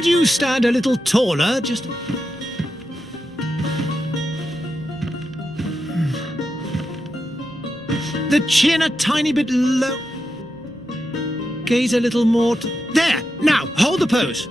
Could you stand a little taller? Just... The chin a tiny bit low. Gaze a little more to... There! Now, hold the pose.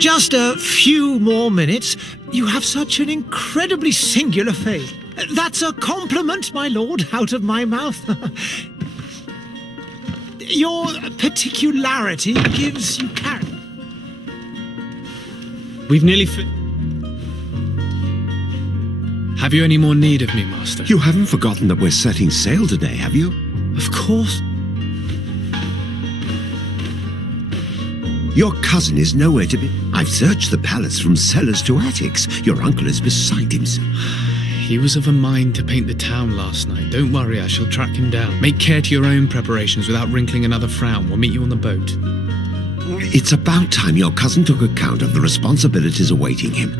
Just a few more minutes. You have such an incredibly singular face. That's a compliment, my lord, out of my mouth. Your particularity gives you character. We've nearly Have you any more need of me, Master? You haven't forgotten that we're setting sail today, have you? Of course. Your cousin is nowhere to be. I've searched the palace from cellars to attics. Your uncle is beside himself. He was of a mind to paint the town last night. Don't worry, I shall track him down. Make care to your own preparations without wrinkling another frown. We'll meet you on the boat. It's about time your cousin took account of the responsibilities awaiting him.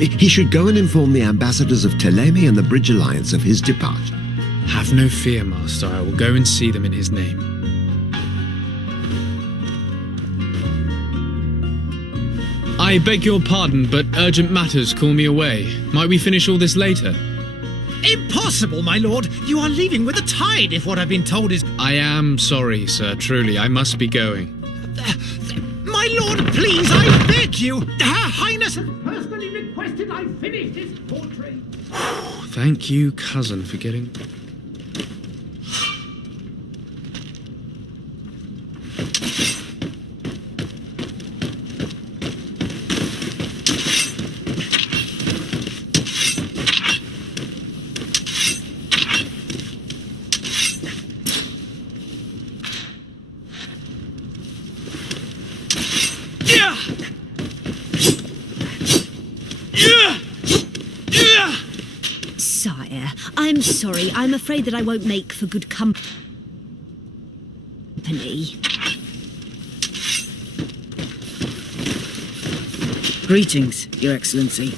He should go and inform the ambassadors of Ptolemy and the Bridge Alliance of his departure. Have no fear, Master. I will go and see them in his name. I beg your pardon, but urgent matters call me away. Might we finish all this later? Impossible, my lord. You are leaving with the tide, if what I've been told is... I am sorry, sir. Truly, I must be going. My lord, please, I beg you. Her Highness has personally requested I finish this portrait. Thank you, cousin, for getting... Sire, I'm sorry. I'm afraid that I won't make for good company. Greetings, Your Excellency.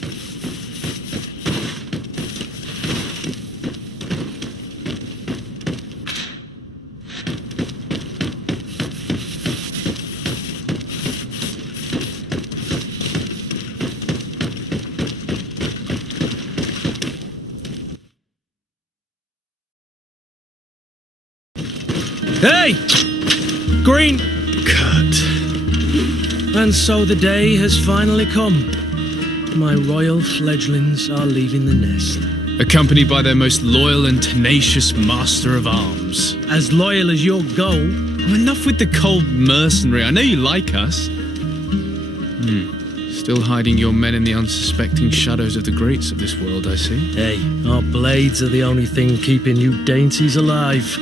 Hey! Green! Cut. And so the day has finally come. My royal fledglings are leaving the nest. Accompanied by their most loyal and tenacious master of arms. As loyal as your goal. Enough with the cold mercenary. I know you like us. Still hiding your men in the unsuspecting shadows of the greats of this world, I see. Hey, our blades are the only thing keeping you dainties alive.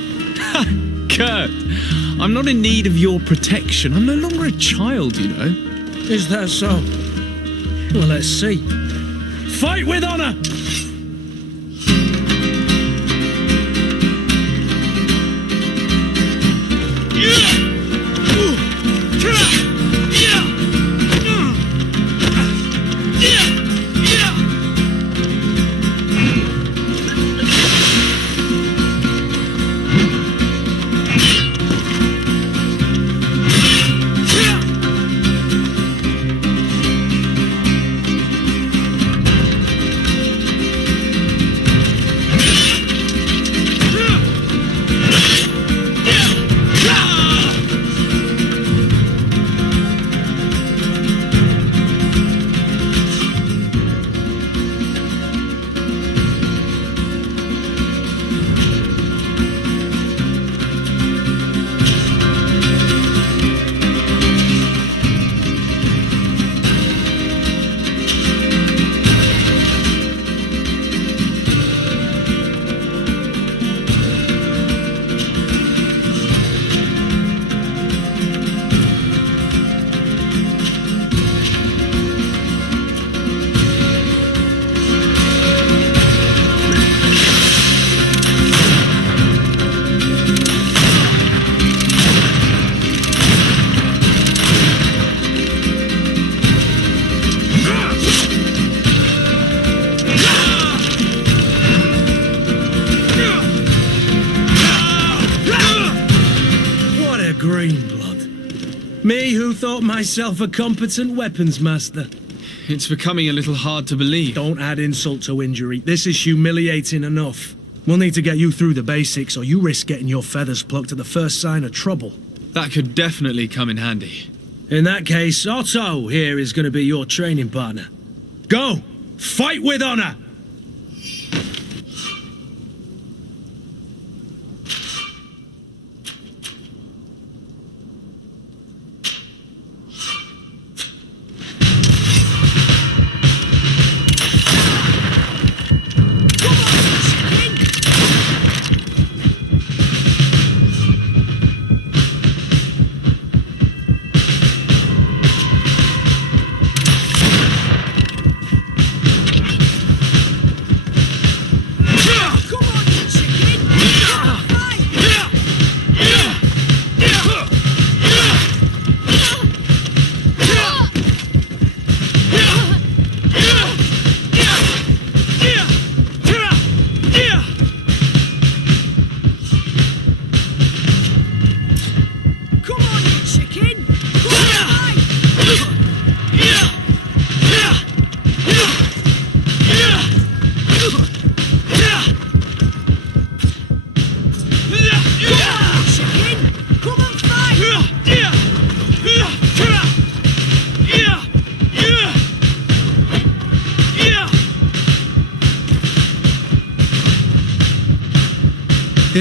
Kurt, I'm not in need of your protection. I'm no longer a child, you know. Is that so? Well, let's see. Fight with honor! Me who thought myself a competent weapons master. It's becoming a little hard to believe. Don't add insult to injury. This is humiliating enough. We'll need to get you through the basics, or you risk getting your feathers plucked at the first sign of trouble. That could definitely come in handy. In that case, Otto here is going to be your training partner. Go! Fight with honor!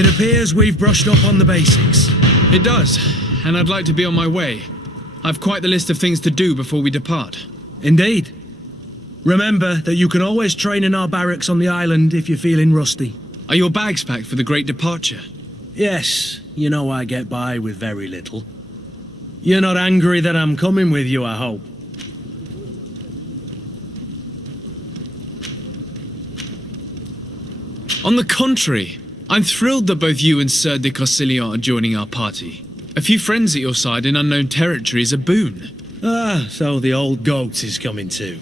It appears we've brushed up on the basics. It does, and I'd like to be on my way. I've quite the list of things to do before we depart. Indeed. Remember that you can always train in our barracks on the island if you're feeling rusty. Are your bags packed for the great departure? Yes, you know I get by with very little. You're not angry that I'm coming with you, I hope. On the contrary, I'm thrilled that both you and Sir de Corsillon are joining our party. A few friends at your side in unknown territory is a boon. Ah, so the old goat is coming too.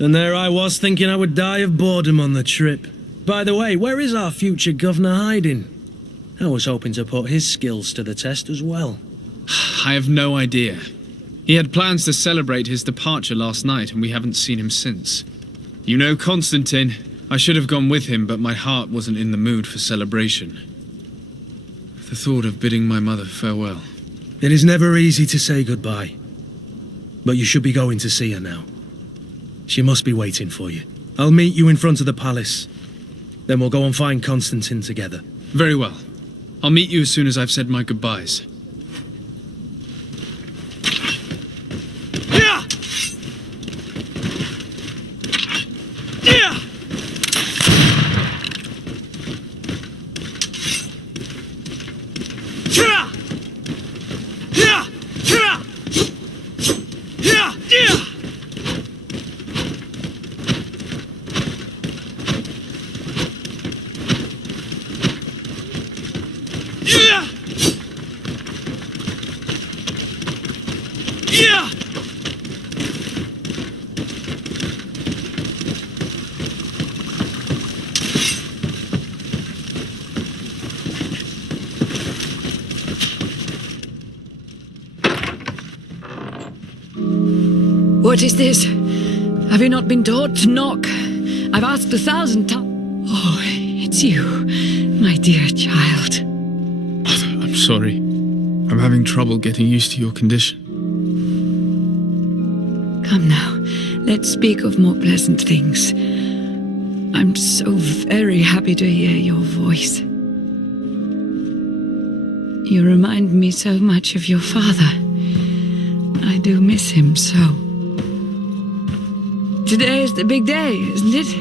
And there I was thinking I would die of boredom on the trip. By the way, where is our future governor hiding? I was hoping to put his skills to the test as well. I have no idea. He had plans to celebrate his departure last night, and we haven't seen him since. You know Constantine. I should have gone with him, but my heart wasn't in the mood for celebration. The thought of bidding my mother farewell. It is never easy to say goodbye. But you should be going to see her now. She must be waiting for you. I'll meet you in front of the palace. Then we'll go and find Constantine together. Very well. I'll meet you as soon as I've said my goodbyes. Yeah! Yeah! What is this? Have you not been taught to knock? I've asked 1,000 times. Oh, it's you, my dear child. I'm sorry. I'm having trouble getting used to your condition. Come now, let's speak of more pleasant things. I'm so very happy to hear your voice. You remind me so much of your father. I do miss him so. Today is the big day, isn't it?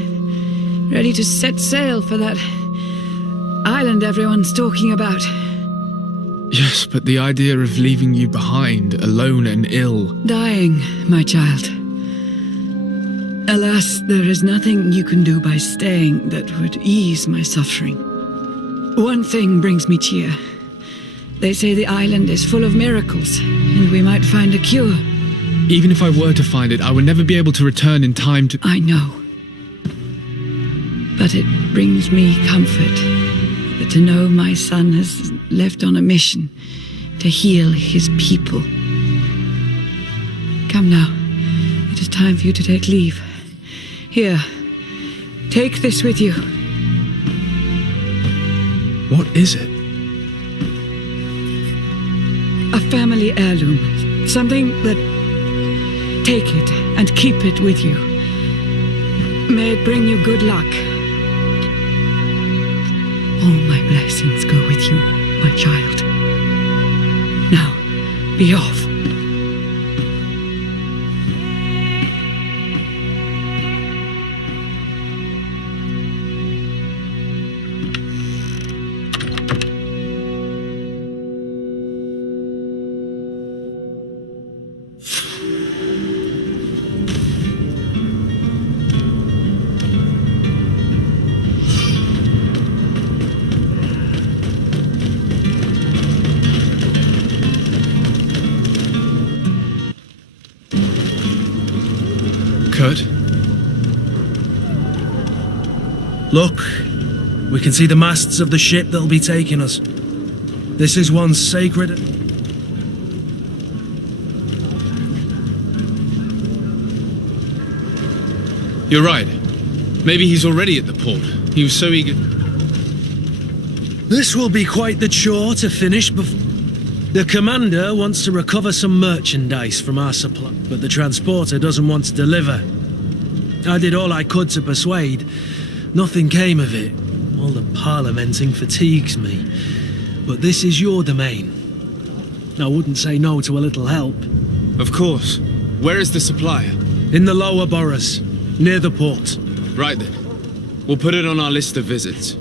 Ready to set sail for that island everyone's talking about. Yes, but the idea of leaving you behind, alone and ill. Dying, my child. Alas, there is nothing you can do by staying that would ease my suffering. One thing brings me cheer. They say the island is full of miracles, and we might find a cure. Even if I were to find it, I would never be able to return in time to... I know. But it brings me comfort to know my son has left on a mission to heal his people. Come now. It is time for you to take leave. Here, take this with you. What is it? A family heirloom. Something that... Take it and keep it with you. May it bring you good luck. All my blessings go with you, my child. Now, be off. Kurt? Look, we can see the masts of the ship that'll be taking us. This is one sacred... You're right. Maybe he's already at the port. He was so eager... This will be quite the chore to finish before... The commander wants to recover some merchandise from our supply, but the transporter doesn't want to deliver. I did all I could to persuade. Nothing came of it. All the parliamenting fatigues me. But this is your domain. I wouldn't say no to a little help. Of course. Where is the supplier? In the lower boroughs, near the port. Right then. We'll put it on our list of visits.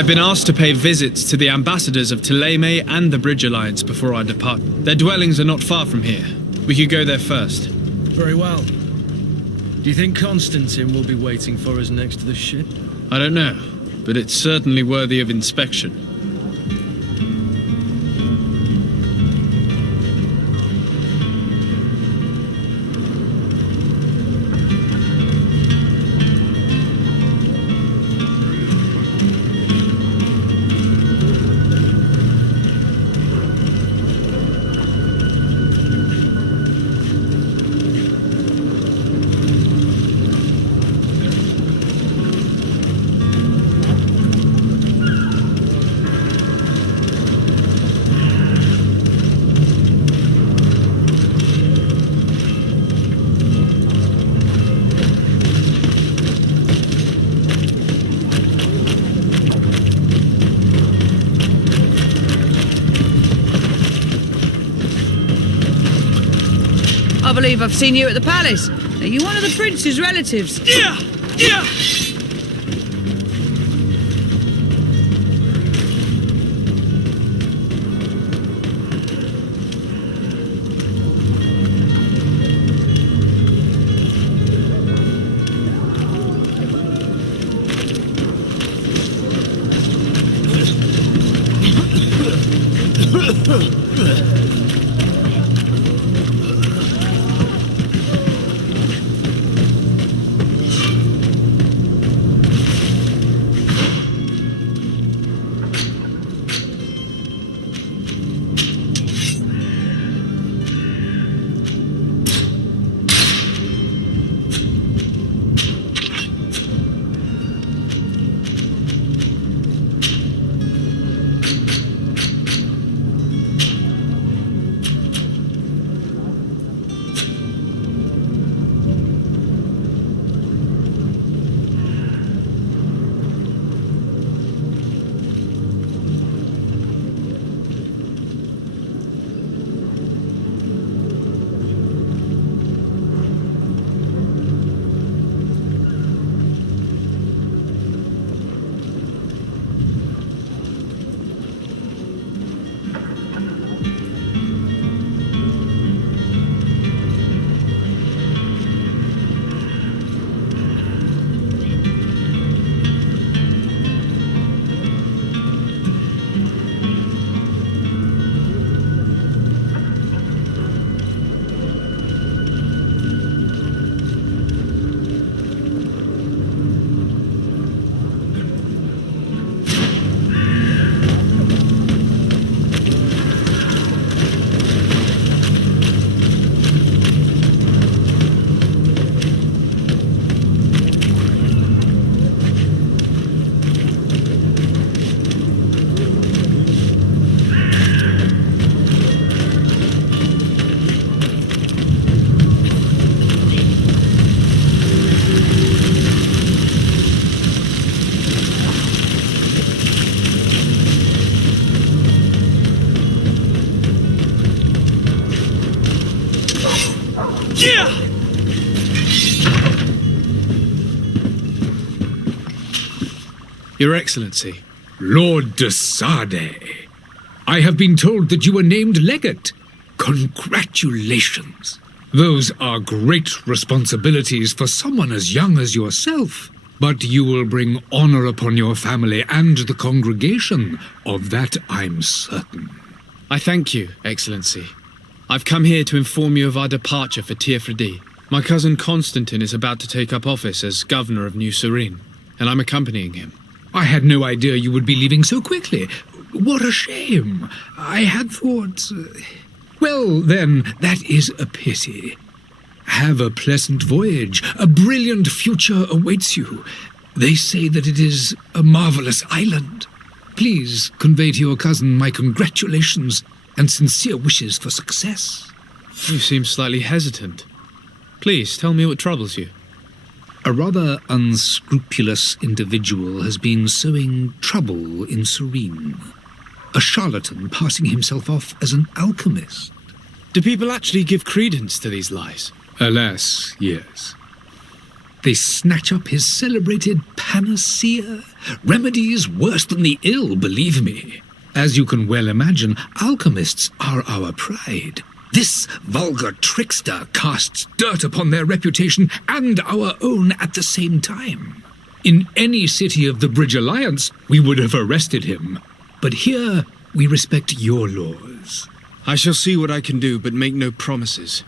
I've been asked to pay visits to the ambassadors of Thélème and the Bridge Alliance before I depart. Their dwellings are not far from here. We could go there first. Very well. Do you think Constantine will be waiting for us next to the ship? I don't know, but it's certainly worthy of inspection. I believe I've seen you at the palace. Are you one of the prince's relatives? Yeah! Yeah! Your Excellency. Lord de Sade, I have been told that you were named legate. Congratulations. Those are great responsibilities for someone as young as yourself. But you will bring honor upon your family and the congregation. Of that I'm certain. I thank you, Excellency. I've come here to inform you of our departure for Tiefredi. My cousin Constantine is about to take up office as governor of New Serene, and I'm accompanying him. I had no idea you would be leaving so quickly. What a shame. I had thought... Well, then, that is a pity. Have a pleasant voyage. A brilliant future awaits you. They say that it is a marvelous island. Please convey to your cousin my congratulations and sincere wishes for success. You seem slightly hesitant. Please, tell me what troubles you. A rather unscrupulous individual has been sowing trouble in Serene. A charlatan passing himself off as an alchemist. Do people actually give credence to these lies? Alas, yes. They snatch up his celebrated panacea. Remedies worse than the ill, believe me. As you can well imagine, alchemists are our pride. This vulgar trickster casts dirt upon their reputation and our own at the same time. In any city of the Bridge Alliance, we would have arrested him. But here, we respect your laws. I shall see what I can do, but make no promises.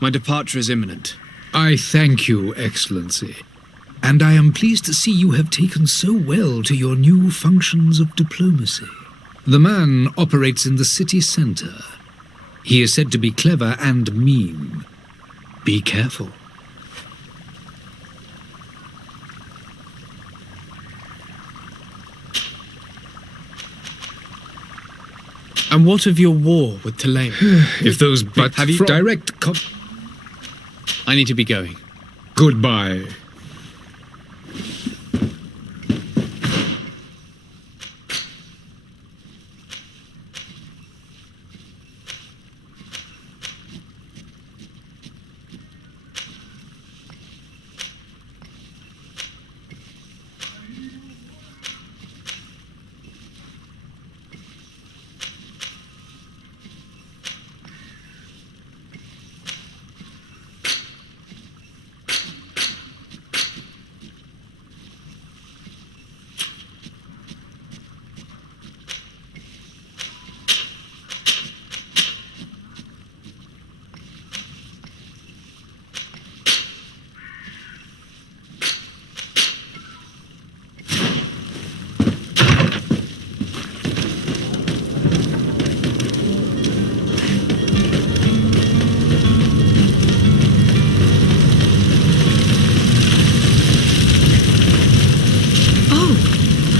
My departure is imminent. I thank you, Excellency. And I am pleased to see you have taken so well to your new functions of diplomacy. The man operates in the city center. He is said to be clever and mean. Be careful. And what of your war with Tulane? If those but Have you- direct I need to be going. Goodbye.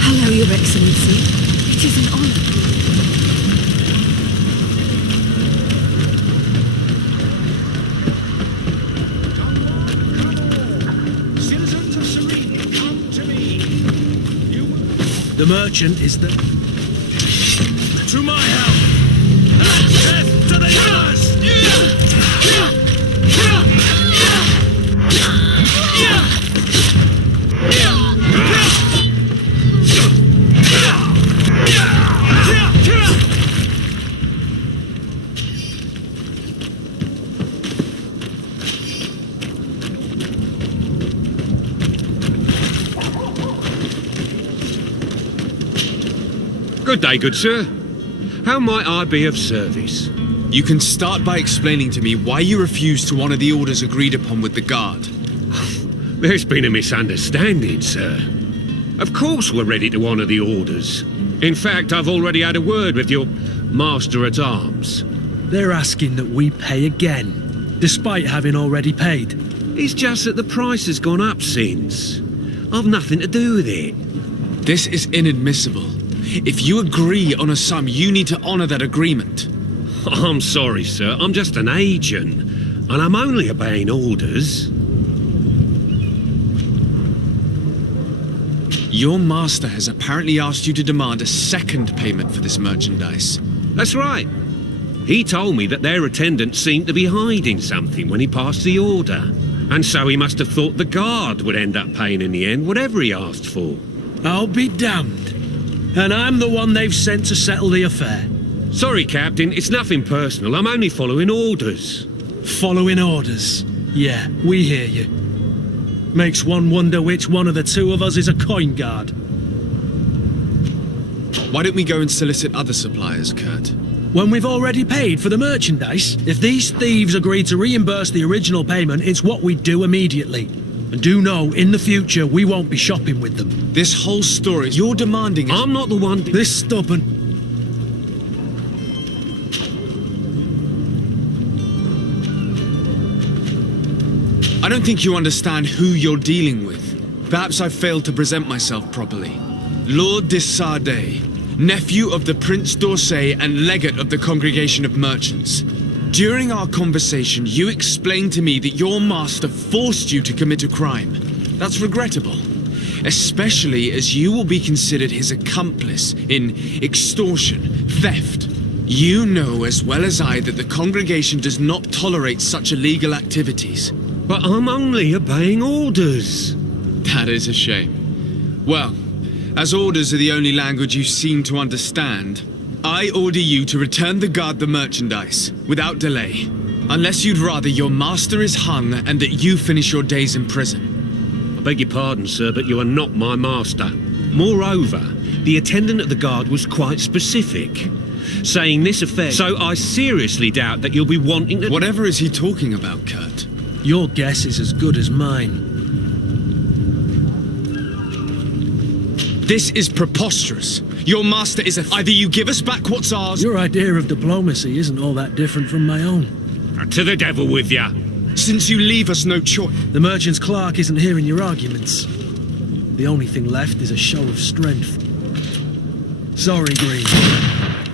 Hello, Your Excellency. It is an honor. Citizens of Serene, come to me. The merchant is the... To my help! And death to the others! Good day, good sir. How might I be of service? You can start by explaining to me why you refused to honor the orders agreed upon with the guard. There's been a misunderstanding, sir. Of course we're ready to honor the orders. In fact, I've already had a word with your master-at-arms. They're asking that we pay again, despite having already paid. It's just that the price has gone up since. I've nothing to do with it. This is inadmissible. If you agree on a sum, you need to honor that agreement. I'm sorry, sir. I'm just an agent, and I'm only obeying orders. Your master has apparently asked you to demand a second payment for this merchandise. That's right. He told me that their attendant seemed to be hiding something when he passed the order. And so he must have thought the guard would end up paying in the end whatever he asked for. I'll be damned. And I'm the one they've sent to settle the affair. Sorry, Captain, it's nothing personal. I'm only following orders. Following orders. Yeah, we hear you. Makes one wonder which one of the two of us is a coin guard. Why don't we go and solicit other suppliers, Kurt? When we've already paid for the merchandise? If these thieves agree to reimburse the original payment, it's what we do immediately. And do know, in the future, we won't be shopping with them. This whole story, you're demanding it. I'm not the one... This stubborn... I don't think you understand who you're dealing with. Perhaps I failed to present myself properly. Lord de Sardet, nephew of the Prince d'Orsay and legate of the Congregation of Merchants. During our conversation, you explained to me that your master forced you to commit a crime. That's regrettable, especially as you will be considered his accomplice in extortion, theft. You know as well as I that the congregation does not tolerate such illegal activities. But I'm only obeying orders. That is a shame. Well, as orders are the only language you seem to understand, I order you to return the guard the merchandise, without delay. Unless you'd rather your master is hung and that you finish your days in prison. I beg your pardon, sir, but you are not my master. Moreover, the attendant at the guard was quite specific, saying this affair... So I seriously doubt that you'll be wanting to... Whatever is he talking about, Kurt? Your guess is as good as mine. This is preposterous. Your master is a... Either you give us back what's ours... Your idea of diplomacy isn't all that different from my own. To the devil with ya. Since you leave us no choice... The merchant's clerk isn't hearing your arguments. The only thing left is a show of strength. Sorry, Green.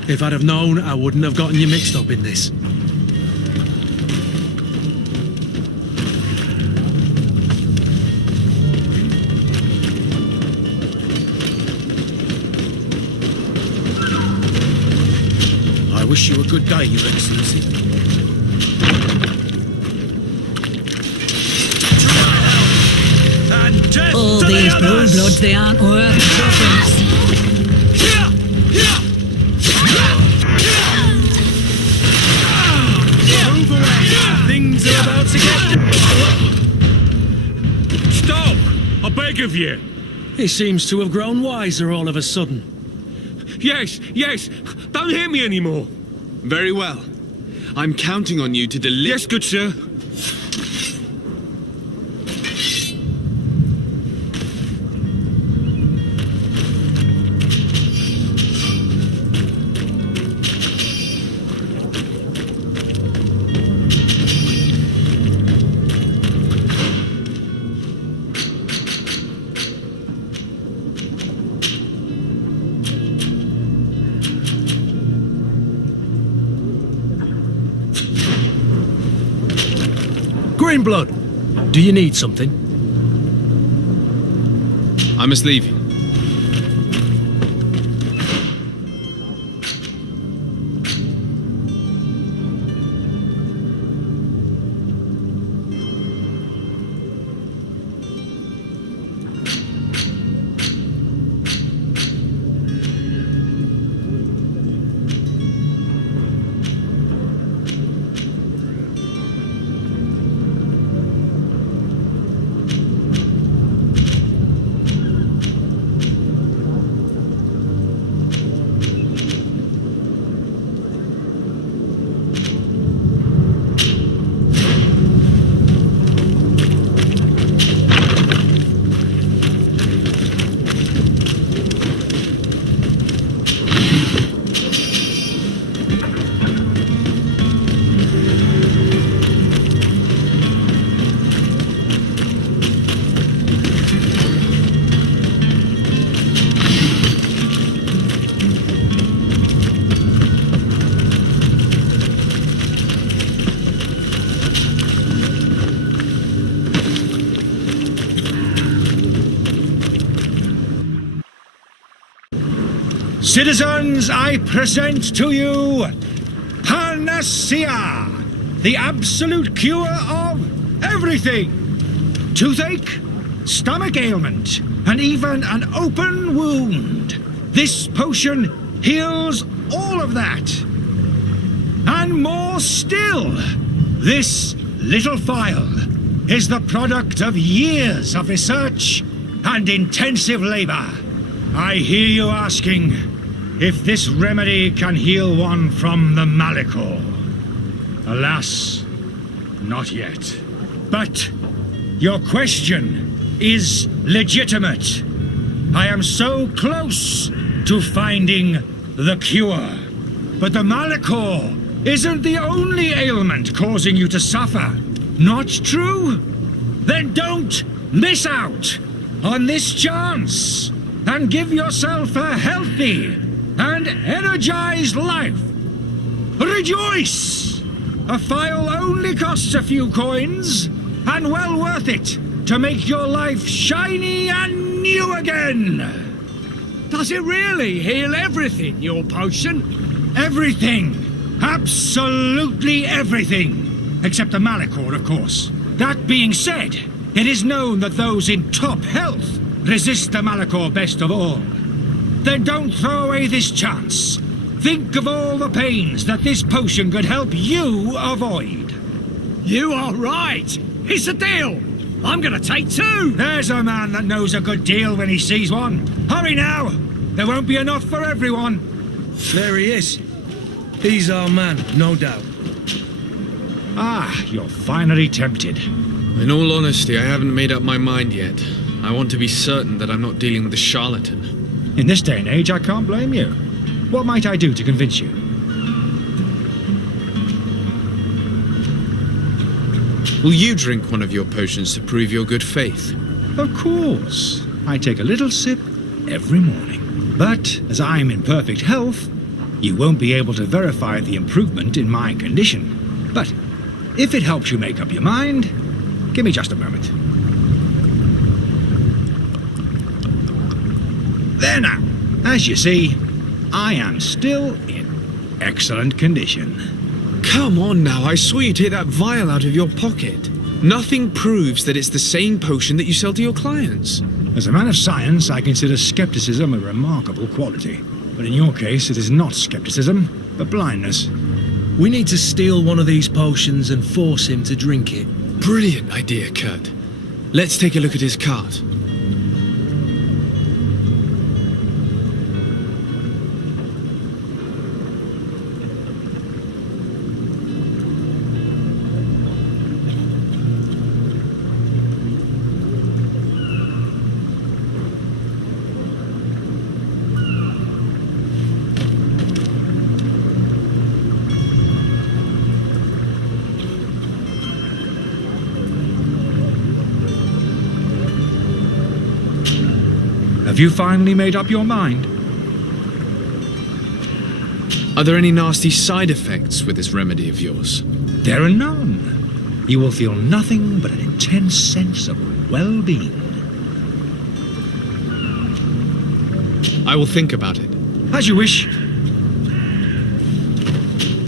If I'd have known, I wouldn't have gotten you mixed up in this. I wish you a good day, Your Excellency. All these blue bloods, they aren't worth difference. Move away! Things are about to get... Stop! I beg of you! He seems to have grown wiser all of a sudden. Yes, yes! Don't hit me anymore! Very well. I'm counting on you to deliver... Yes, good sir. Greenblood, do you need something? I must leave you. Citizens, I present to you Pan Panacea! The absolute cure of everything! Toothache, stomach ailment, and even an open wound. This potion heals all of that. And more still, this little phial is the product of years of research and intensive labor. I hear you asking if this remedy can heal one from the Malachor. Alas, not yet. But your question is legitimate. I am so close to finding the cure. But the Malachor isn't the only ailment causing you to suffer. Not true? Then don't miss out on this chance and give yourself a healthy and energized life. Rejoice! A phial only costs a few coins, and well worth it to make your life shiny and new again. Does it really heal everything, your potion? Everything. Absolutely everything. Except the Malachor, of course. That being said, it is known that those in top health resist the Malachor best of all. Then don't throw away this chance. Think of all the pains that this potion could help you avoid. You are right. It's a deal. I'm gonna take two. There's a man that knows a good deal when he sees one. Hurry now. There won't be enough for everyone. There he is. He's our man, no doubt. Ah, you're finally tempted. In all honesty, I haven't made up my mind yet. I want to be certain that I'm not dealing with a charlatan. In this day and age, I can't blame you. What might I do to convince you? Will you drink one of your potions to prove your good faith? Of course. I take a little sip every morning. But as I'm in perfect health, you won't be able to verify the improvement in my condition. But if it helps you make up your mind, give me just a moment. There now. As you see, I am still in excellent condition. Come on now, I swear you take that vial out of your pocket. Nothing proves that it's the same potion that you sell to your clients. As a man of science, I consider skepticism a remarkable quality. But in your case, it is not skepticism, but blindness. We need to steal one of these potions and force him to drink it. Brilliant idea, Kurt. Let's take a look at his cart. Have you finally made up your mind? Are there any nasty side effects with this remedy of yours? There are none. You will feel nothing but an intense sense of well-being. I will think about it. As you wish.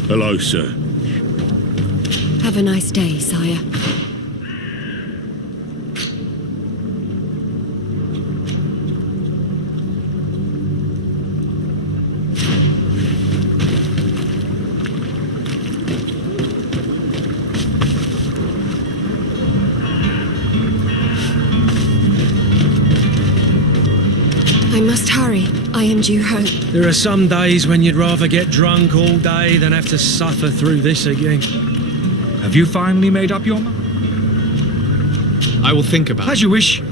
Hello, sir. Have a nice day, sire. I must hurry. I am due home. There are some days when you'd rather get drunk all day than have to suffer through this again. Have you finally made up your mind? I will think about it. As you wish.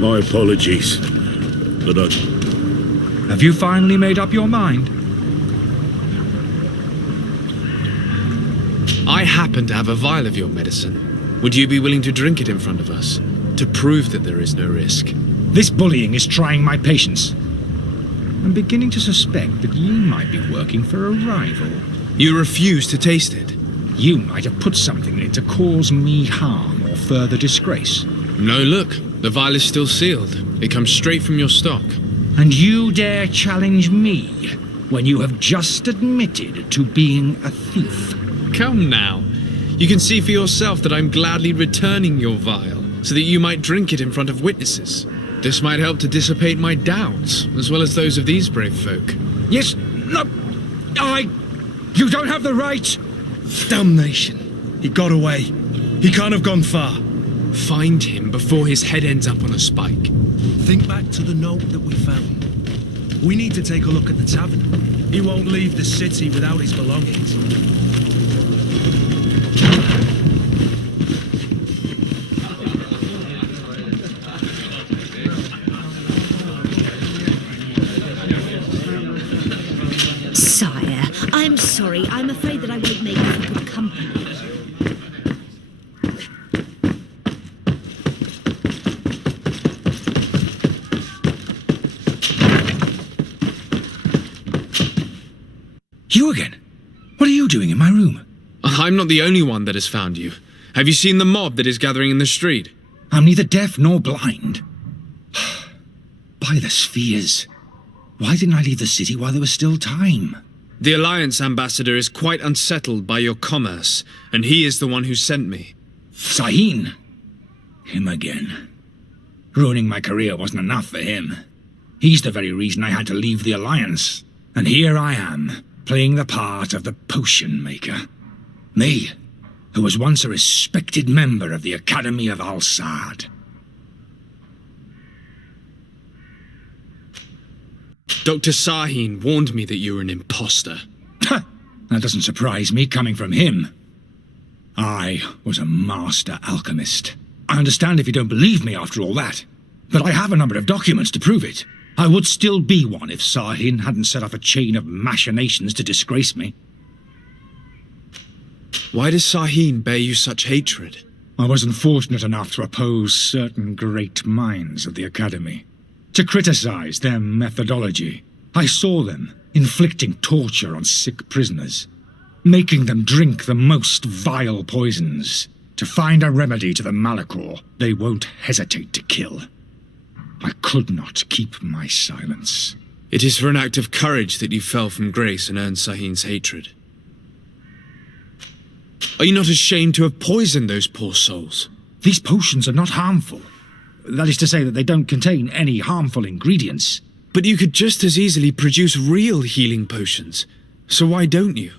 My apologies. But have you finally made up your mind? I happen to have a vial of your medicine. Would you be willing to drink it in front of us, to prove that there is no risk? This bullying is trying my patience. I'm beginning to suspect that you might be working for a rival. You refuse to taste it. You might have put something in it to cause me harm or further disgrace. No, look. The vial is still sealed. It comes straight from your stock. And you dare challenge me when you have just admitted to being a thief? Come now. You can see for yourself that I'm gladly returning your vial, so that you might drink it in front of witnesses. This might help to dissipate my doubts, as well as those of these brave folk. Yes, no, you don't have the right. Damnation. He got away. He can't have gone far. Find him before his head ends up on a spike. Think back to the note that we found. We need to take a look at the tavern. He won't leave the city without his belongings. Sire, I'm sorry. I'm afraid that I won't make you for good company. You again? What are you doing in my room? I'm not the only one that has found you. Have you seen the mob that is gathering in the street? I'm neither deaf nor blind. By the spheres. Why didn't I leave the city while there was still time? The Alliance ambassador is quite unsettled by your commerce, and he is the one who sent me. Sahin. Him again. Ruining my career wasn't enough for him. He's the very reason I had to leave the Alliance. And here I am, playing the part of the potion maker. Me, who was once a respected member of the Academy of Al-Sad. Dr. Sahin warned me that you were an imposter. That doesn't surprise me, coming from him. I was a master alchemist. I understand if you don't believe me after all that, but I have a number of documents to prove it. I would still be one if Sahin hadn't set off a chain of machinations to disgrace me. Why does Sahin bear you such hatred? I wasn't fortunate enough to oppose certain great minds of the Academy, to criticize their methodology. I saw them inflicting torture on sick prisoners, making them drink the most vile poisons. To find a remedy to the malachor they won't hesitate to kill. I could not keep my silence. It is for an act of courage that you fell from grace and earned Sahin's hatred. Are you not ashamed to have poisoned those poor souls? These potions are not harmful. That is to say that they don't contain any harmful ingredients. But you could just as easily produce real healing potions. So why don't you?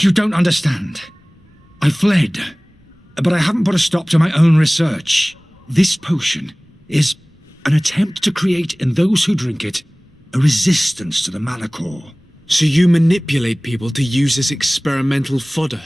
You don't understand. I fled, but I haven't put a stop to my own research. This potion is an attempt to create in those who drink it a resistance to the malachor. So you manipulate people to use as experimental fodder.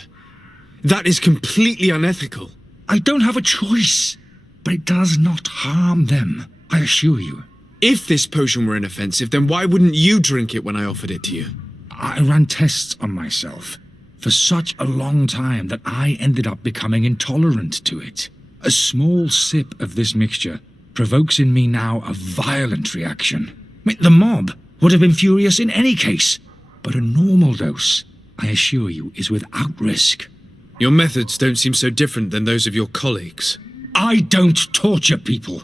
That is completely unethical. I don't have a choice, but it does not harm them, I assure you. If this potion were inoffensive, then why wouldn't you drink it when I offered it to you? I ran tests on myself for such a long time that I ended up becoming intolerant to it. A small sip of this mixture provokes in me now a violent reaction. The mob would have been furious in any case, but a normal dose, I assure you, is without risk. Your methods don't seem so different than those of your colleagues. I don't torture people.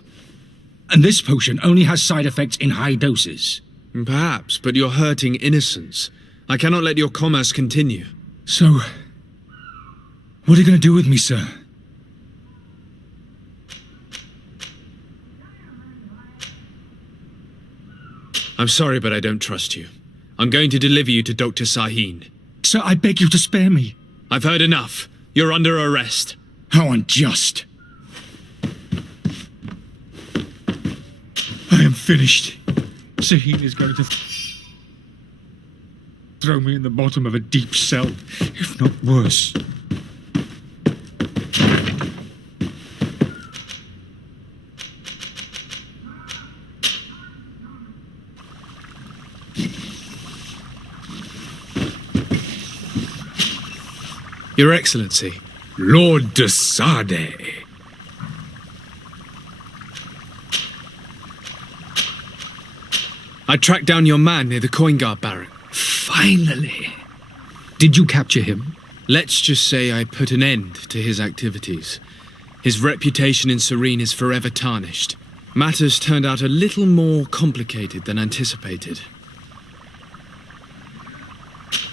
And this potion only has side effects in high doses. Perhaps, but you're hurting innocents. I cannot let your commerce continue. So, what are you going to do with me, sir? I'm sorry, but I don't trust you. I'm going to deliver you to Dr. Sahin. Sir, I beg you to spare me. I've heard enough. You're under arrest. How unjust. I am finished. Sahin is going to throw me in the bottom of a deep cell, if not worse. Your Excellency. Lord de Sade. I tracked down your man near the coin guard barrack. Finally. Did you capture him? Let's just say I put an end to his activities. His reputation in Serene is forever tarnished. Matters turned out a little more complicated than anticipated.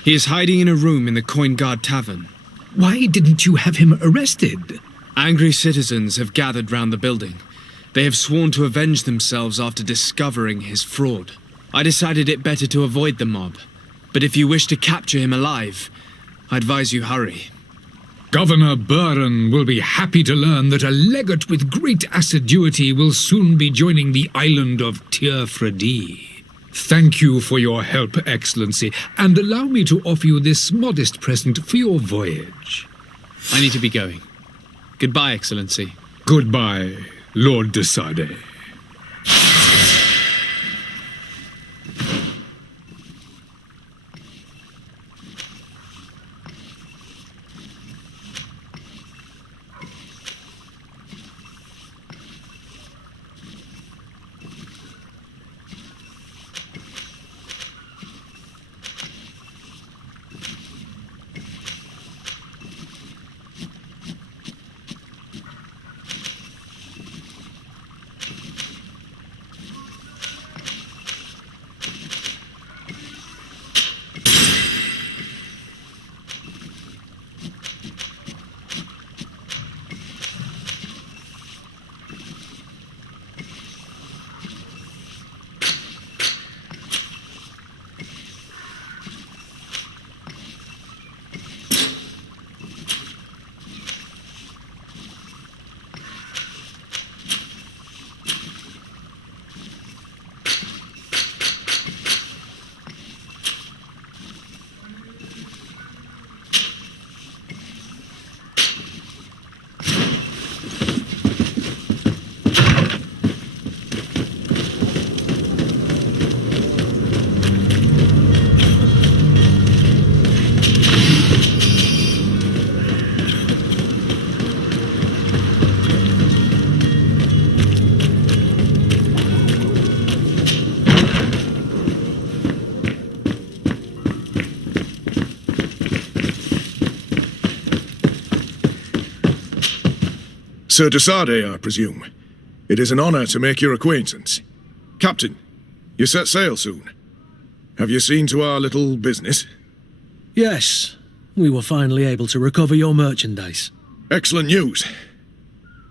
He is hiding in a room in the Coin Guard Tavern. Why didn't you have him arrested? Angry citizens have gathered round the building. They have sworn to avenge themselves after discovering his fraud. I decided it better to avoid the mob. But if you wish to capture him alive, I advise you hurry. Governor Buren will be happy to learn that a legate with great assiduity will soon be joining the island of Tierfredi. Thank you for your help, Excellency, and allow me to offer you this modest present for your voyage. I need to be going. Goodbye, Excellency. Goodbye, Lord de Sade. Sir de Sade, I presume. It is an honor to make your acquaintance. Captain, you set sail soon. Have you seen to our little business? Yes, we were finally able to recover your merchandise. Excellent news.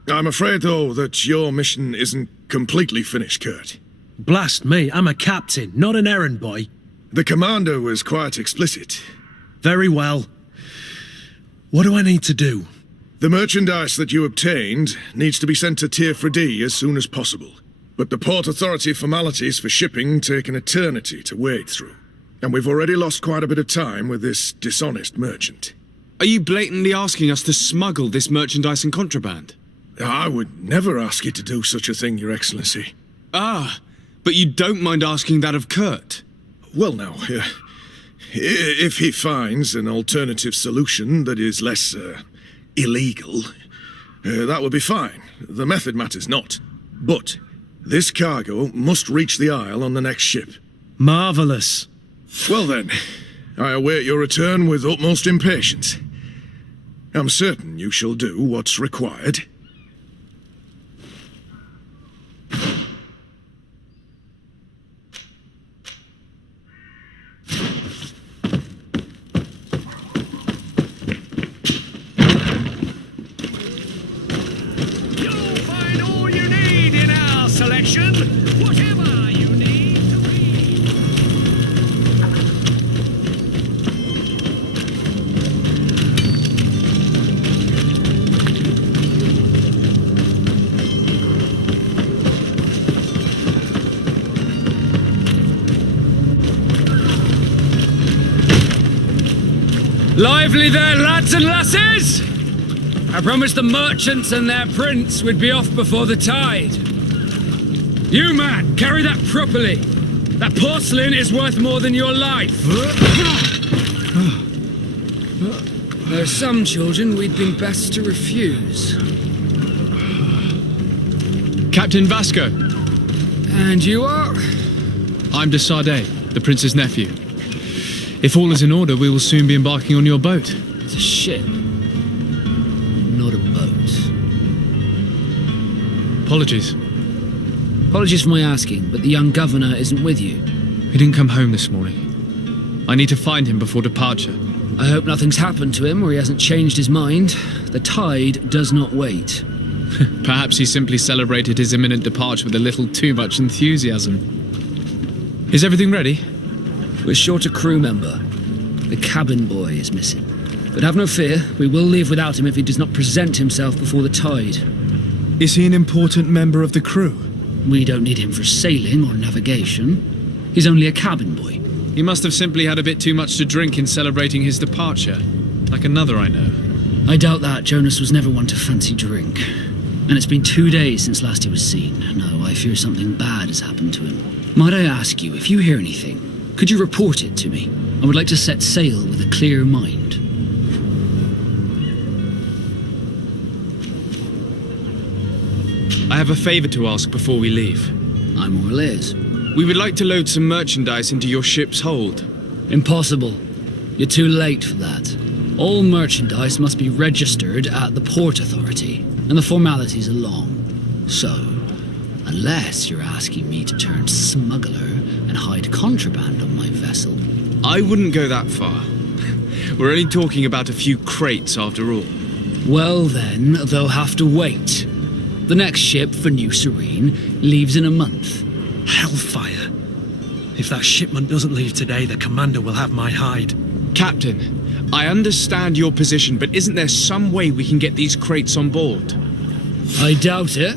I'm afraid, though, that your mission isn't completely finished, Kurt. Blast me, I'm a captain, not an errand boy. The commander was quite explicit. Very well. What do I need to do? The merchandise that you obtained needs to be sent to Tierfredi as soon as possible. But the Port Authority formalities for shipping take an eternity to wade through. And we've already lost quite a bit of time with this dishonest merchant. Are you blatantly asking us to smuggle this merchandise and contraband? I would never ask you to do such a thing, Your Excellency. Ah, but you don't mind asking that of Kurt? Well, now, if he finds an alternative solution that is less, illegal, that would be fine. The method matters not. But this cargo must reach the Isle on the next ship. Marvelous. Well then, I await your return with utmost impatience. I'm certain you shall do what's required. Whatever you need to read. Lively there, lads and lasses! I promised the merchants and their prince we'd be off before the tide. You, man, carry that properly. That porcelain is worth more than your life. There are some children we'd been best to refuse. Captain Vasco. And you are? I'm de Sardet, the prince's nephew. If all is in order, we will soon be embarking on your boat. It's a ship, not a boat. Apologies. Apologies for my asking, but the young governor isn't with you. He didn't come home this morning. I need to find him before departure. I hope nothing's happened to him or he hasn't changed his mind. The tide does not wait. Perhaps he simply celebrated his imminent departure with a little too much enthusiasm. Is everything ready? We're short a crew member. The cabin boy is missing. But have no fear, we will leave without him if he does not present himself before the tide. Is he an important member of the crew? We don't need him for sailing or navigation. He's only a cabin boy. He must have simply had a bit too much to drink in celebrating his departure. Like another I know. I doubt that. Jonas was never one to fancy drink. And it's been 2 days since last he was seen. No, I fear something bad has happened to him. Might I ask you, if you hear anything, could you report it to me? I would like to set sail with a clear mind. I have a favor to ask before we leave. I'm all ears. We would like to load some merchandise into your ship's hold. Impossible. You're too late for that. All merchandise must be registered at the Port Authority, and the formalities are long. So, unless you're asking me to turn smuggler and hide contraband on my vessel... I wouldn't go that far. We're only talking about a few crates after all. Well then, they'll have to wait. The next ship for New Serene leaves in a month. Hellfire. If that shipment doesn't leave today, the commander will have my hide. Captain, I understand your position, but isn't there some way we can get these crates on board? I doubt it.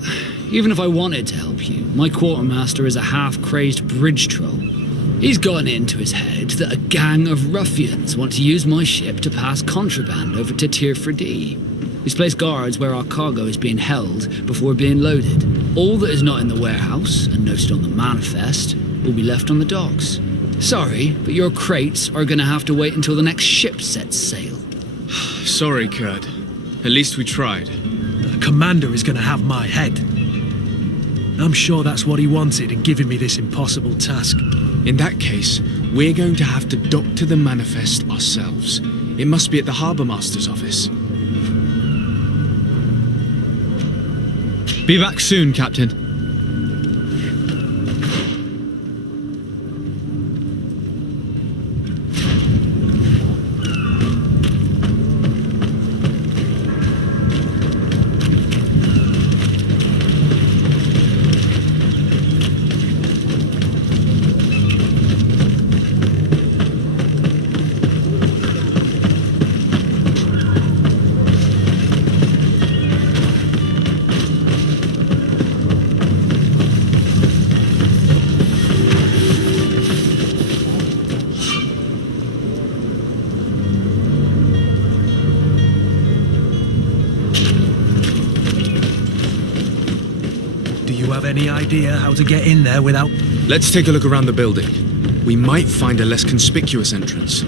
Even if I wanted to help you, my quartermaster is a half-crazed bridge troll. He's gotten into his head that a gang of ruffians want to use my ship to pass contraband over to Tirfredi. He's placed guards where our cargo is being held before being loaded. All that is not in the warehouse and noted on the manifest will be left on the docks. Sorry, but your crates are going to have to wait until the next ship sets sail. Sorry, Kurt. At least we tried. The commander is going to have my head. I'm sure that's what he wanted in giving me this impossible task. In that case, we're going to have to doctor the manifest ourselves. It must be at the Harbour Master's office. Be back soon, Captain. Any idea how to get in there without... Let's take a look around the building. We might find a less conspicuous entrance.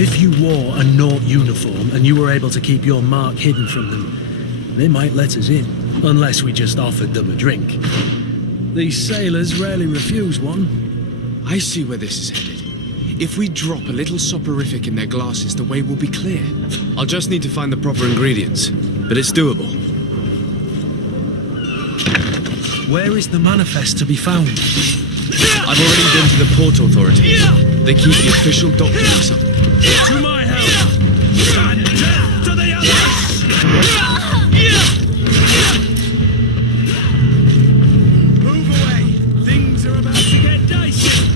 If you wore a Naut uniform and you were able to keep your mark hidden from them, they might let us in, unless we just offered them a drink. These sailors rarely refuse one. I see where this is headed. If we drop a little soporific in their glasses, the way will be clear. I'll just need to find the proper ingredients, but it's doable. Where is the manifest to be found? I've already been to the Port Authorities. They keep the official documents up. To my help! And death to the others! Move away! Things are about to get dicey!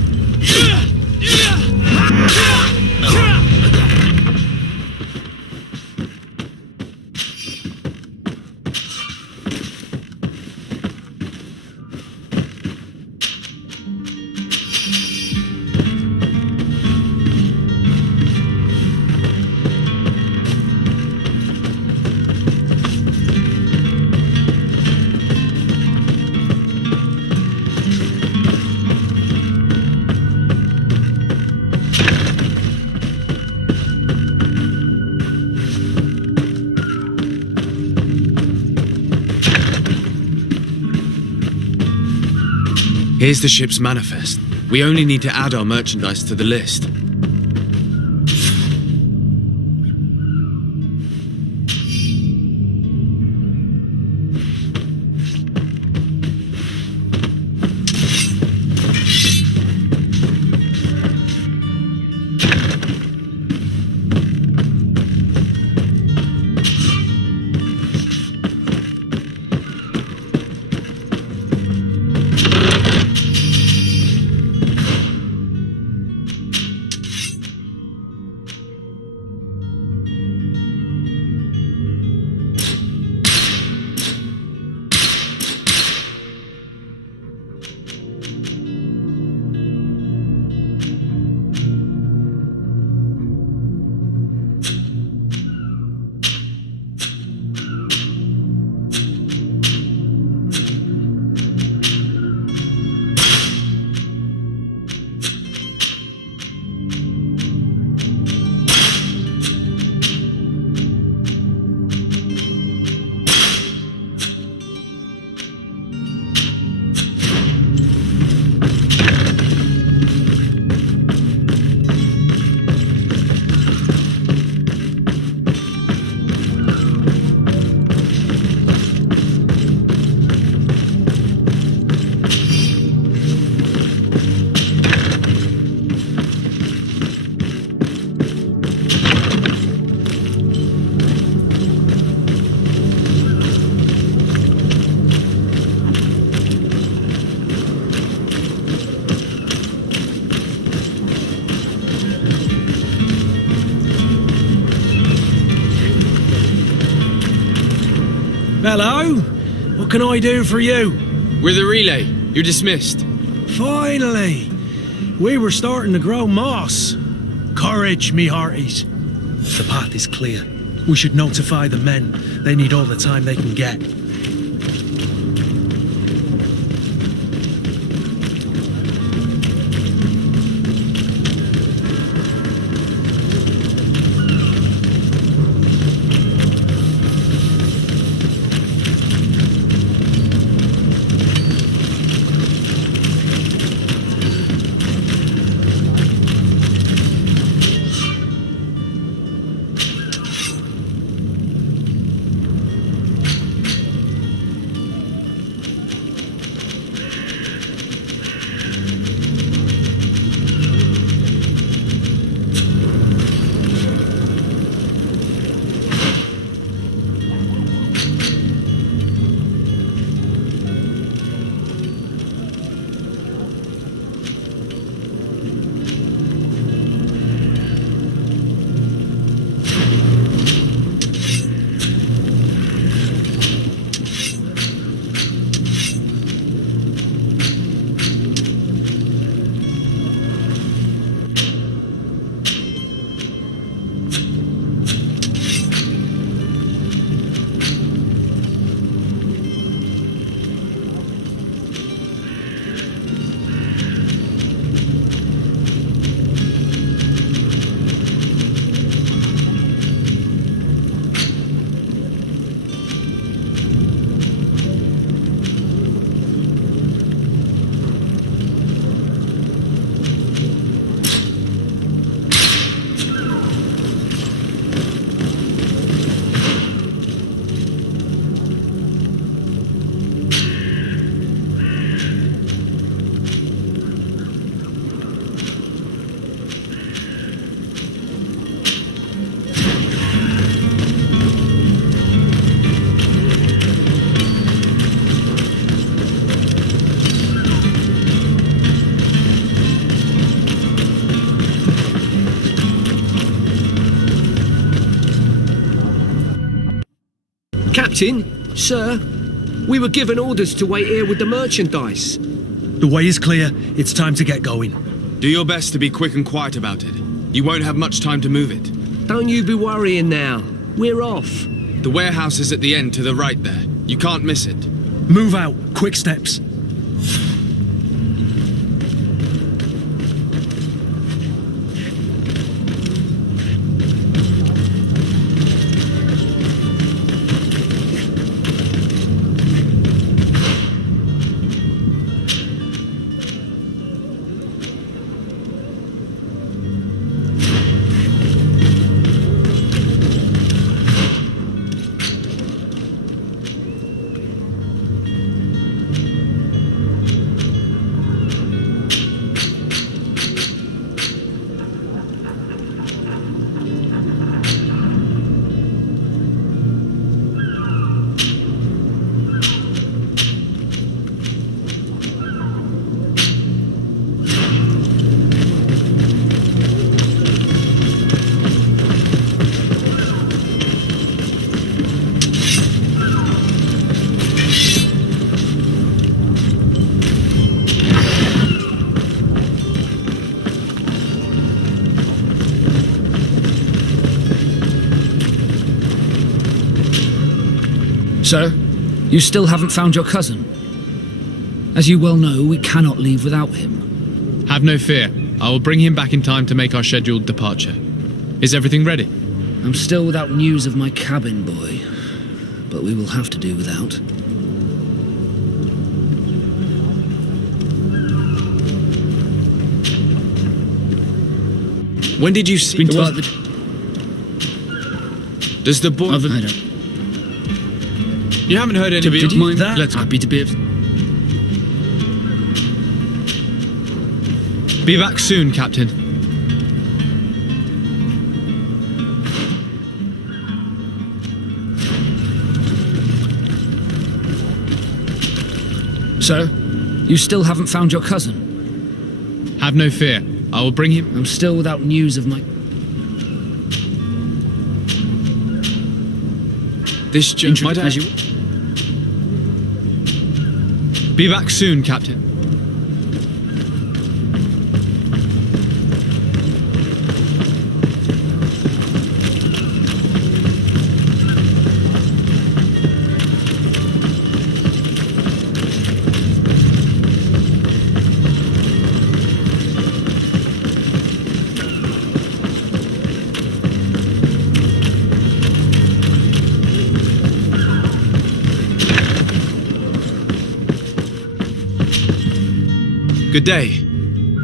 Here's the ship's manifest. We only need to add our merchandise to the list. Hello? What can I do for you? We're the relay. You're dismissed. Finally! We were starting to grow moss. Courage, me hearties. The path is clear. We should notify the men. They need all the time they can get. Captain, sir, we were given orders to wait here with the merchandise. The way is clear. It's time to get going. Do your best to be quick and quiet about it. You won't have much time to move it. Don't you be worrying now. We're off. The warehouse is at the end to the right there. You can't miss it. Move out. Quick steps. Sir, you still haven't found your cousin. As you well know, we cannot leave without him. Have no fear. I will bring him back in time to make our scheduled departure. Is everything ready? I'm still without news of my cabin boy, but we will have to do without. When did you see... Does the boy... I don't... You haven't heard any... Did you mind that? Let's happy to be... Be back soon, Captain. Sir, you still haven't found your cousin. Have no fear. I will bring him... I'm still without news of my... This gentleman... As you... Be back soon, Captain. Good day.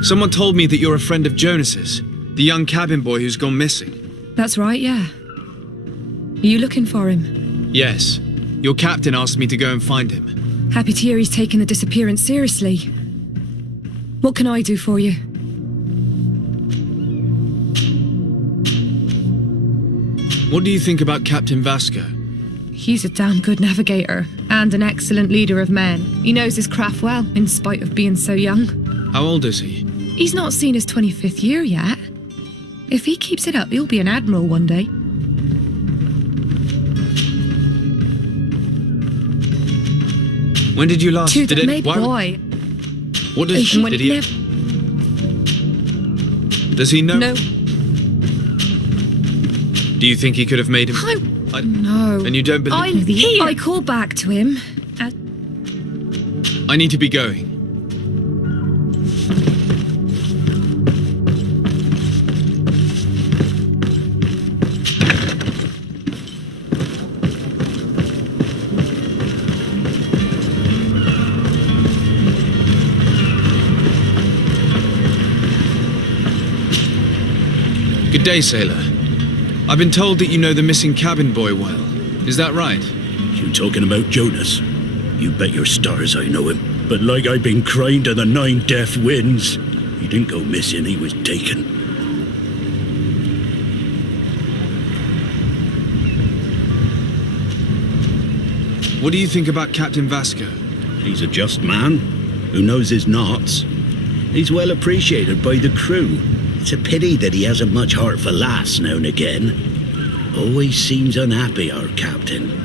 Someone told me that you're a friend of Jonas's, the young cabin boy who's gone missing. That's right, yeah. Are you looking for him? Yes. Your captain asked me to go and find him. Happy to hear he's taken the disappearance seriously. What can I do for you? What do you think about Captain Vasco? He's a damn good navigator and an excellent leader of men. He knows his craft well, in spite of being so young. How old is he? He's not seen his 25th year yet. If he keeps it up, he'll be an admiral one day. When did you last... To the maid boy. What does he... Did he... Does he know? No. Do you think he could have made him... No. And you don't believe... I called back to him. I need to be going. Good day, sailor. I've been told that you know the missing cabin boy well. Is that right? You talking about Jonas? You bet your stars I know him. But like I've been crying to the 9 deaf winds, he didn't go missing, he was taken. What do you think about Captain Vasco? He's a just man who knows his knots. He's well appreciated by the crew. It's a pity that he hasn't much heart for laughs now and again. Always seems unhappy, our captain.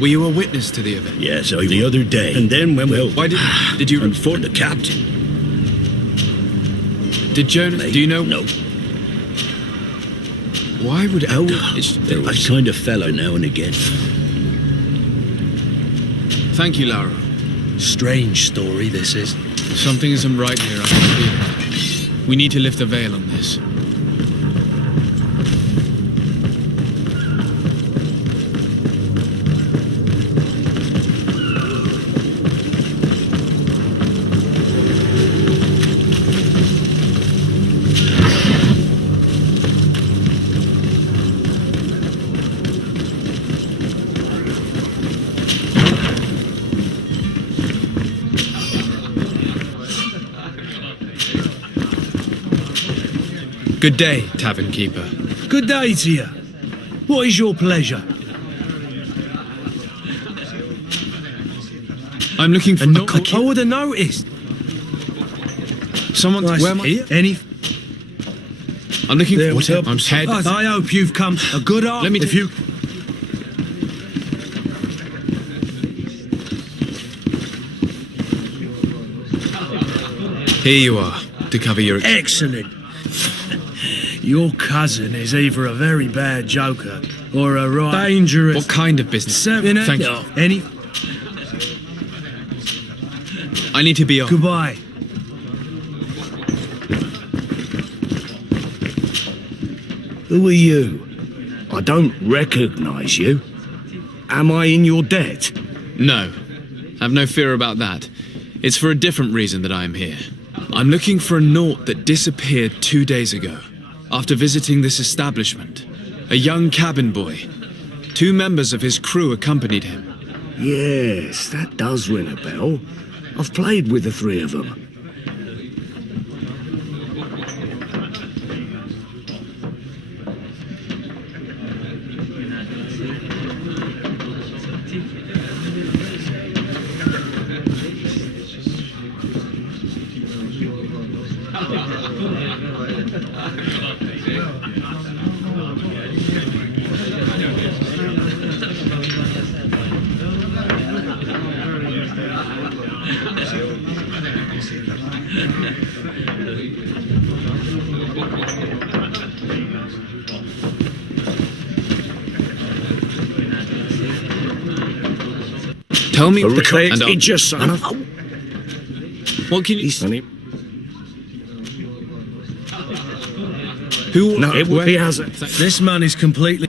Were you a witness to the event? Yes, the other day. And then when Why did you... inform the captain? Did Jonas... Do you know... No. Why would... I kind of fell out now and again. Thank you, Lara. Strange story, this is. Something isn't right here, I can feel it. We need to lift the veil on this. Good day, tavern keeper. Good day to you. What is your pleasure? I'm looking for I would have noticed. Someone. Where am I? Here? Any? I'm looking There for we go. I'm head. I hope you've come a good art. Let me. If you. Here you are to cover your. Excellent. Your cousin is either a very bad joker or a right dangerous. What kind of business? Thank you. Any? I need to be off. Goodbye. Who are you? I don't recognize you. Am I in your debt? No. Have no fear about that. It's for a different reason that I am here. I'm looking for a naught that disappeared 2 days ago, after visiting this establishment. A young cabin boy. 2 members of his crew accompanied him. Yes, that does ring a bell. I've played with the 3 of them. Tell me and he just son of. What can you? Who? No, he hasn't. This man is completely.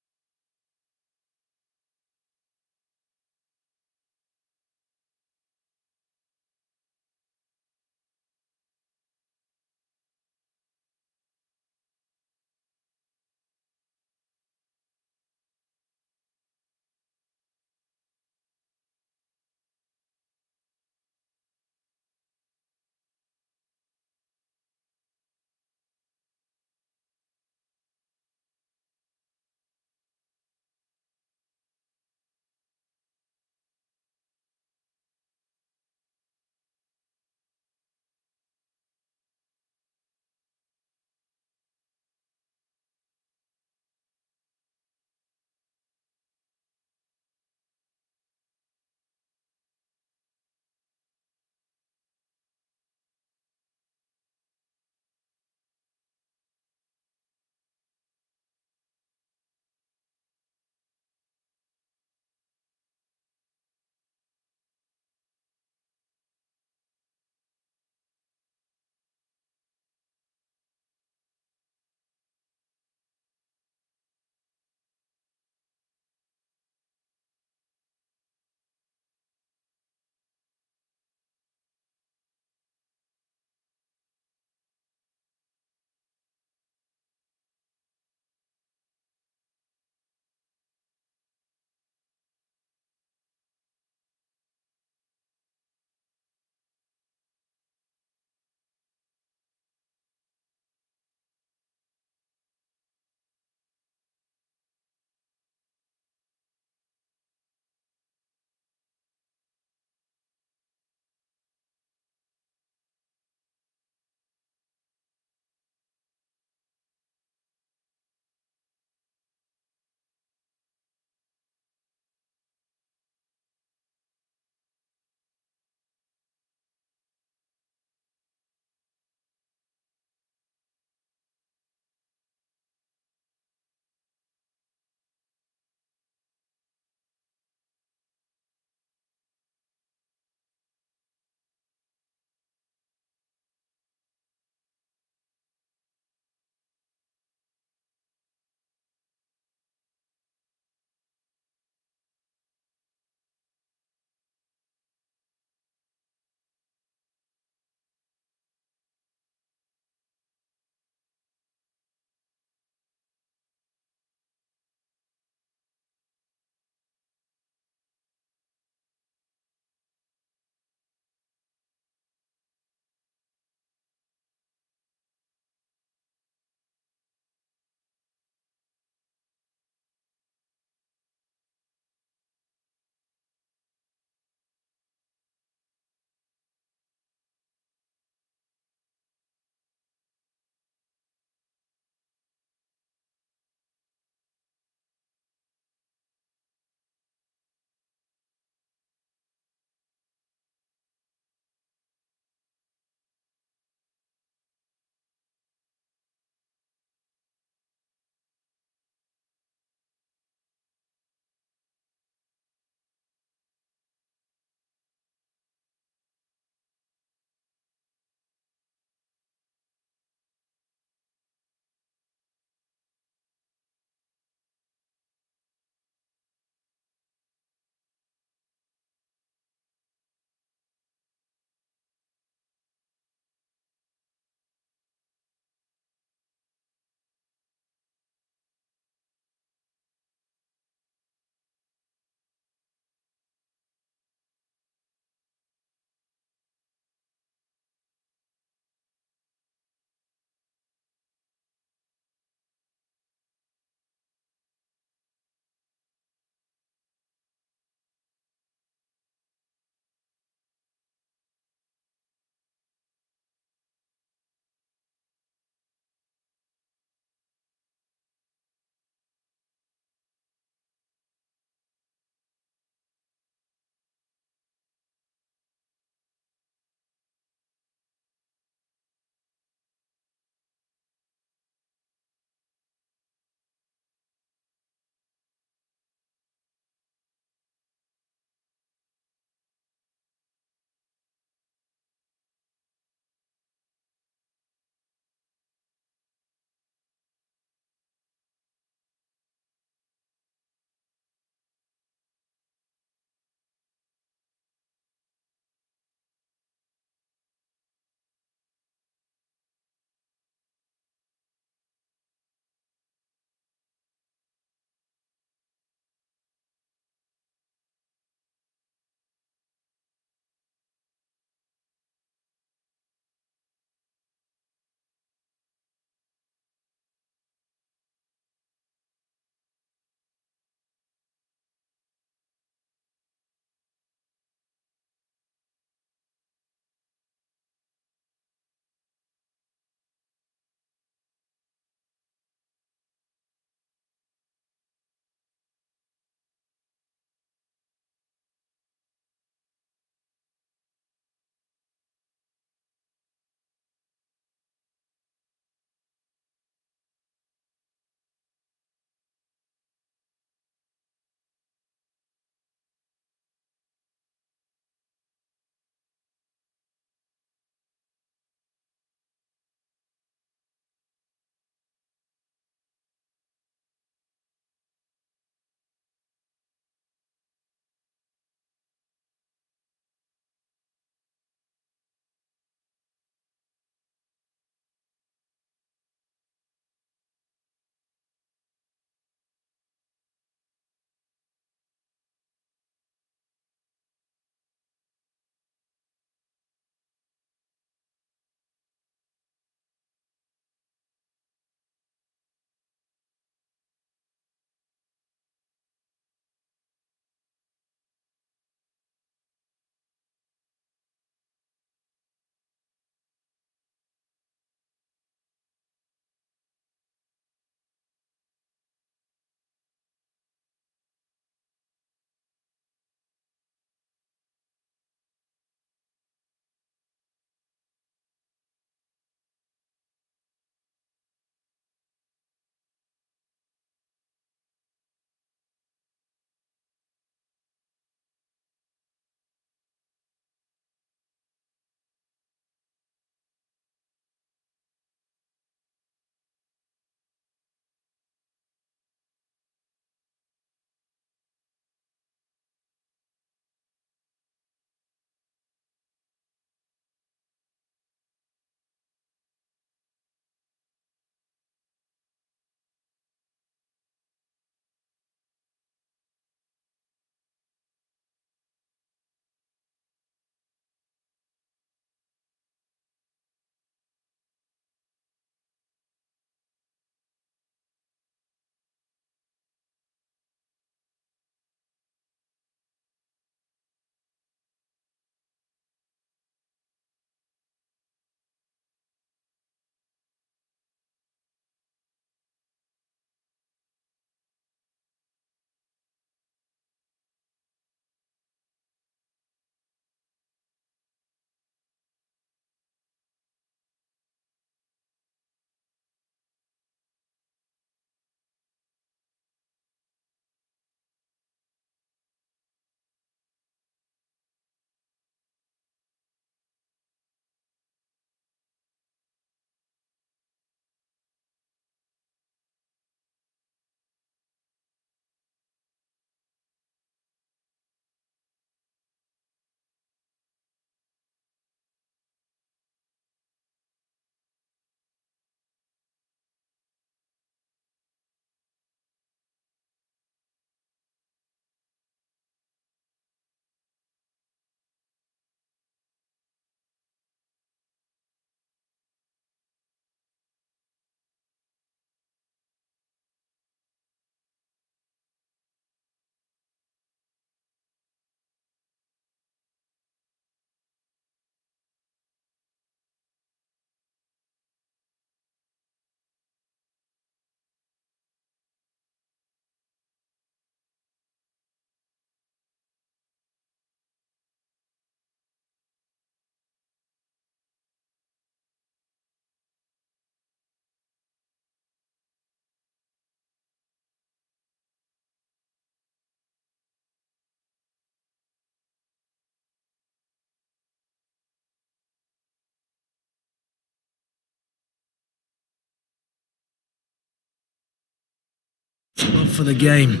for the game.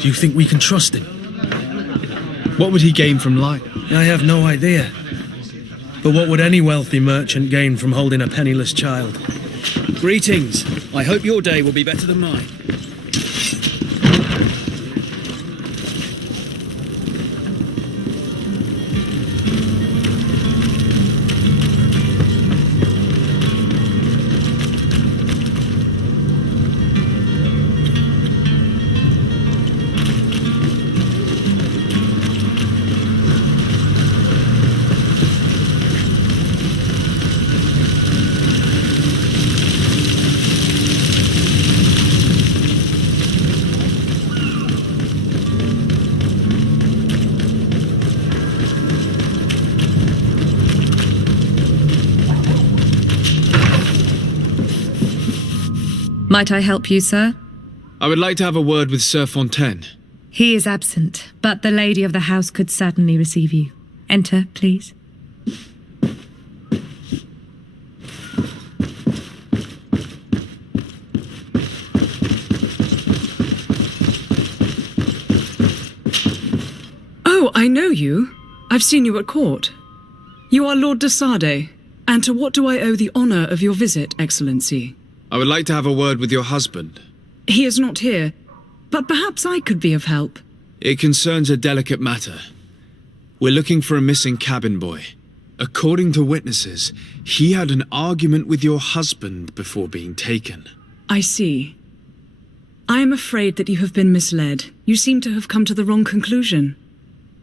Do you think we can trust him? What would he gain from lying? I have no idea. But what would any wealthy merchant gain from holding a penniless child? Greetings. I hope your day will be better than mine. Might I help you, sir? I would like to have a word with Sir Fontaine. He is absent, but the lady of the house could certainly receive you. Enter, please. Oh, I know you. I've seen you at court. You are Lord de Sade. And to what do I owe the honor of your visit, Excellency? I would like to have a word with your husband. He is not here, but perhaps I could be of help. It concerns a delicate matter. We're looking for a missing cabin boy. According to witnesses, he had an argument with your husband before being taken. I see. I am afraid that you have been misled. You seem to have come to the wrong conclusion.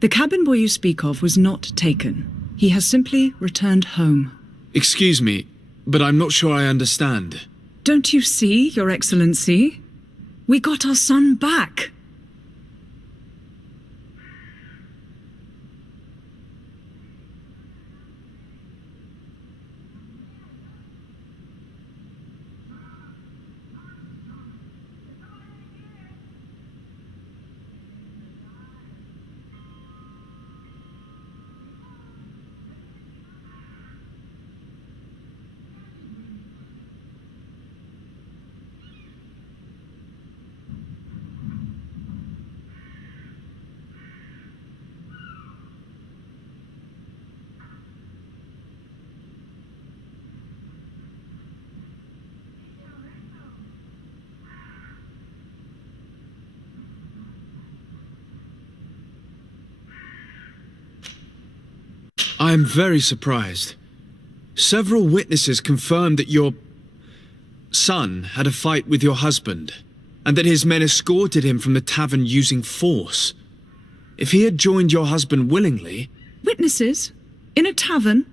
The cabin boy you speak of was not taken. He has simply returned home. Excuse me, but I'm not sure I understand. Don't you see, Your Excellency? We got our son back. I am very surprised. Several witnesses confirmed that your son had a fight with your husband, and that his men escorted him from the tavern using force. If he had joined your husband willingly... Witnesses? In a tavern?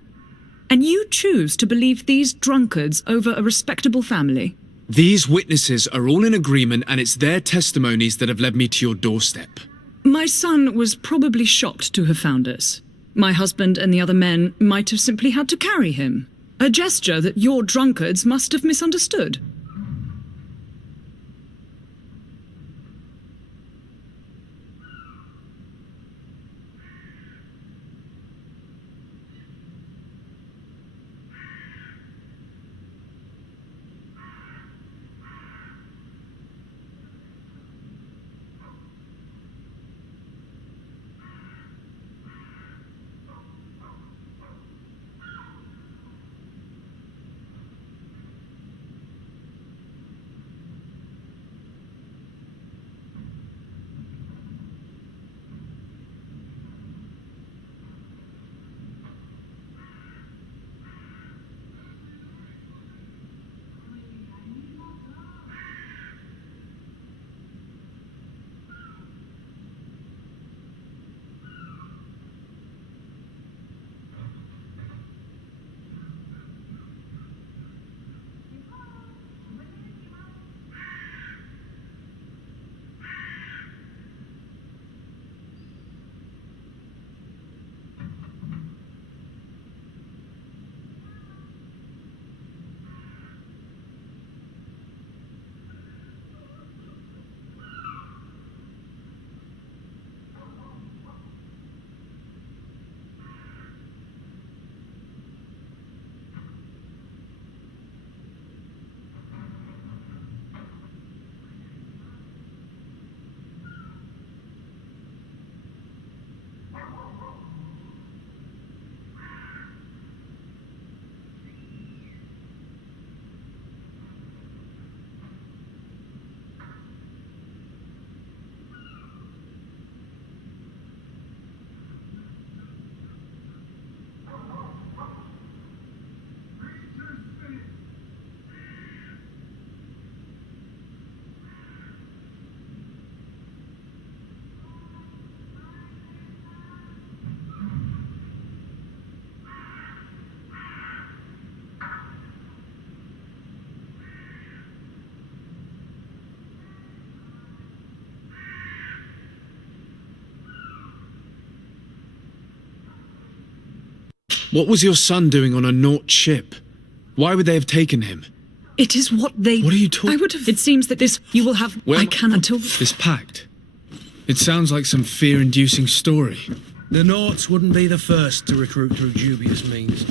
And you choose to believe these drunkards over a respectable family? These witnesses are all in agreement, and it's their testimonies that have led me to your doorstep. My son was probably shocked to have found us. My husband and the other men might have simply had to carry him. A gesture that your drunkards must have misunderstood. What was your son doing on a Naut ship? Why would they have taken him? It is what they... What are you talking... I would have... It seems that this... You will have... Well, I can until... This pact. It sounds like some fear-inducing story. The Nauts wouldn't be the first to recruit through dubious means.